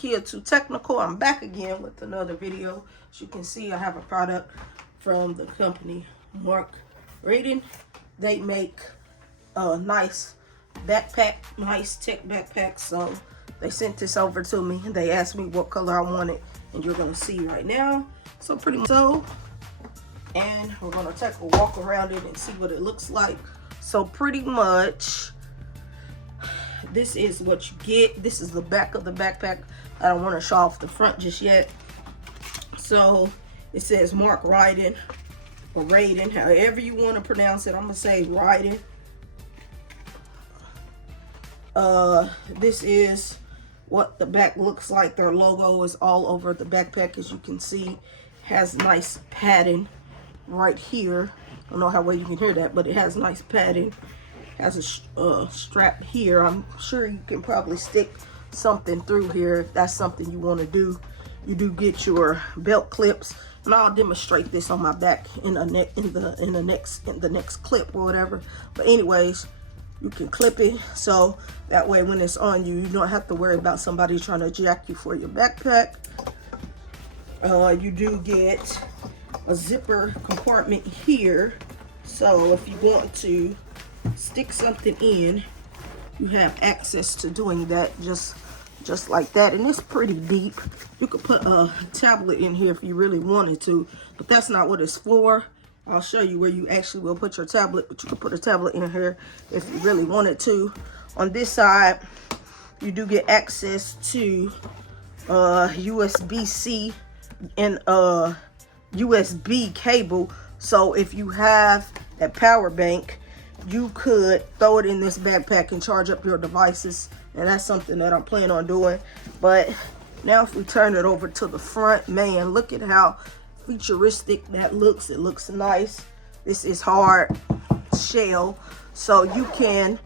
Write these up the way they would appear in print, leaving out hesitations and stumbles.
Kia Too Technical. I'm back again with another video. As you can see, I have a product from the company MarkRyden. They make a nice backpack, nice tech backpack. So they sent this over to me. They asked me what color I wanted, and you're gonna see right now. So pretty much so, and we're gonna take a walk around it and see what it looks like. So pretty much, this is what you get. This is the back of the backpack. I don't want to show off the front just yet. So it says MarkRyden or Ryden, however you want to pronounce it. I'm gonna say Ryden. This is what the back looks like. Their logo is all over the backpack, as you can see. Has nice padding right here. I don't know how well you can hear that, but it has nice padding. Has a strap here. I'm sure you can probably stick something through here if that's something you want to do. You do get your belt clips, and I'll demonstrate this on my back in the next clip or whatever. But anyways, you can clip it so that way when it's on you, you don't have to worry about somebody trying to jack you for your backpack. You do get a zipper compartment here, so if you want to stick something in, you have access to doing that just like that. And it's pretty deep. You could put a tablet in here if you really wanted to, but that's not what it's for. I'll show you where you actually will put your tablet, but you can put a tablet in here if you really wanted to. On this side, you do get access to USB-C and USB cable. So if you have a power bank, you could throw it in this backpack and charge up your devices, and that's something that I'm planning on doing. But now if we turn it over to the front, man, look at how futuristic that looks. It looks nice. This is hard shell, so you can,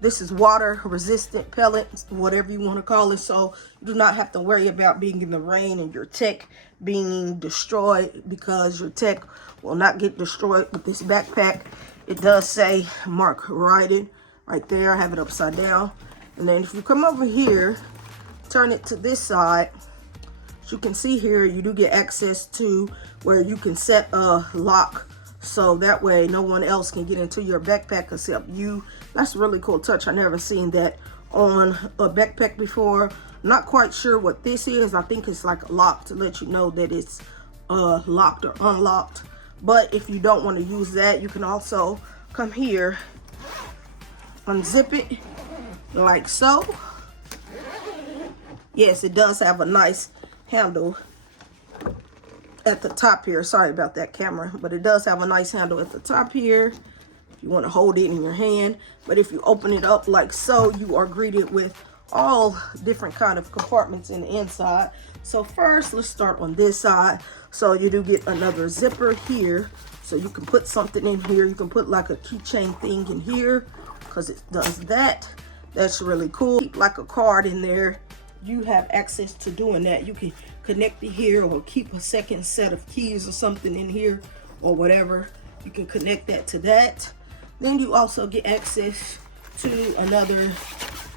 this is water resistant pellets, whatever you want to call it, so you do not have to worry about being in the rain and your tech being destroyed, because your tech will not get destroyed with this backpack. It does say MarkRyden right there. I have it upside down. And then if you come over here, turn it to this side, as you can see here, you do get access to where you can set a lock, so that way no one else can get into your backpack except you. That's a really cool touch. I never seen that on a backpack before. I'm not quite sure what this is. I think it's like a lock to let you know that it's locked or unlocked. But if you don't want to use that, you can also come here, unzip it like so. Yes, it does have a nice handle at the top here. Sorry about that, camera, but it does have a nice handle at the top here if you want to hold it in your hand. But if you open it up like so, you are greeted with all different kind of compartments in the inside. So first, let's start on this side. So you do get another zipper here, so you can put something in here. You can put like a keychain thing in here, because it does that. That's really cool. Keep like a card in there. You have access to doing that. You can connect it here, or keep a second set of keys or something in here or whatever. You can connect that to that. Then you also get access to another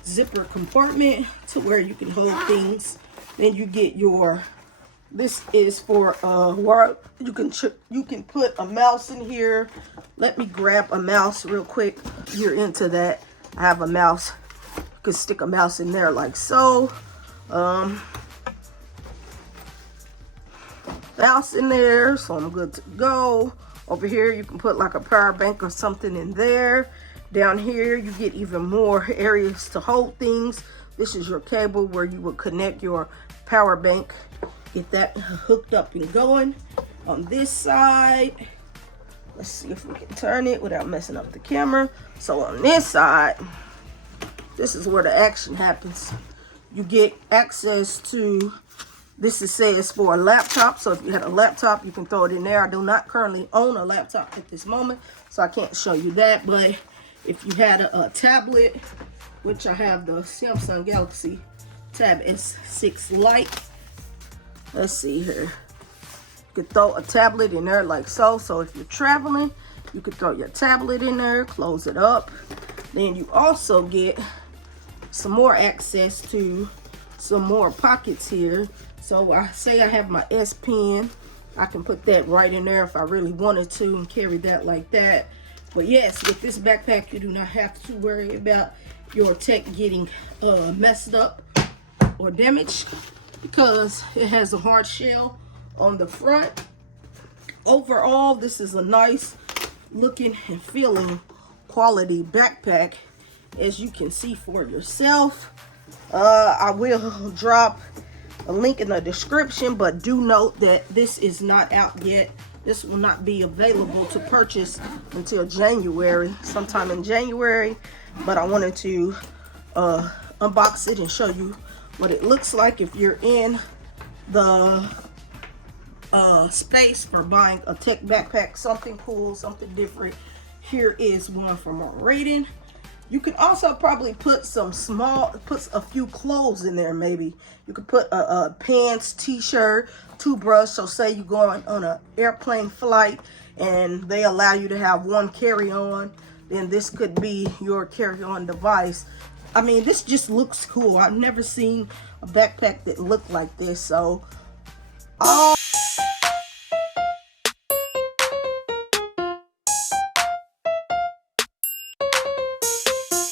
zipper compartment to where you can hold things. Then you get your, this is for where you can put a mouse in here. Let me grab a mouse real quick. You're into that. I have a mouse. You can stick a mouse in there like so. Mouse in there, so I'm good to go. Over here you can put like a power bank or something in there. Down here you get even more areas to hold things. This is your cable where you would connect your power bank. Get that hooked up and going. On this side, let's see if we can turn it without messing up the camera. So on this side, this is where the action happens. You get access to, this is says for a laptop, so if you had a laptop, you can throw it in there. I do not currently own a laptop at this moment, so I can't show you that. But if you had a tablet, which I have the Samsung Galaxy Tab S6 Lite, let's see here. You could throw a tablet in there like so. So if you're traveling, you could throw your tablet in there, close it up. Then you also get some more access to some more pockets here. So I say I have my S Pen. I can put that right in there if I really wanted to and carry that like that. But yes, with this backpack, you do not have to worry about your tech getting messed up or damaged, because it has a hard shell on the front. Overall, this is a nice looking and feeling quality backpack, as you can see for yourself. I will drop a link in the description, but do note that this is not out yet. This will not be available to purchase until January, sometime in January. But I wanted to unbox it and show you what it looks like if you're in the space for buying a tech backpack, something cool, something different. Here is one from MarkRyden. You could also probably put put a few clothes in there. Maybe you could put a pants, t-shirt, toothbrush. So say you're going on an airplane flight and they allow you to have one carry-on, then this could be your carry-on device. I mean, this just looks cool. I've never seen a backpack that looked like this. So all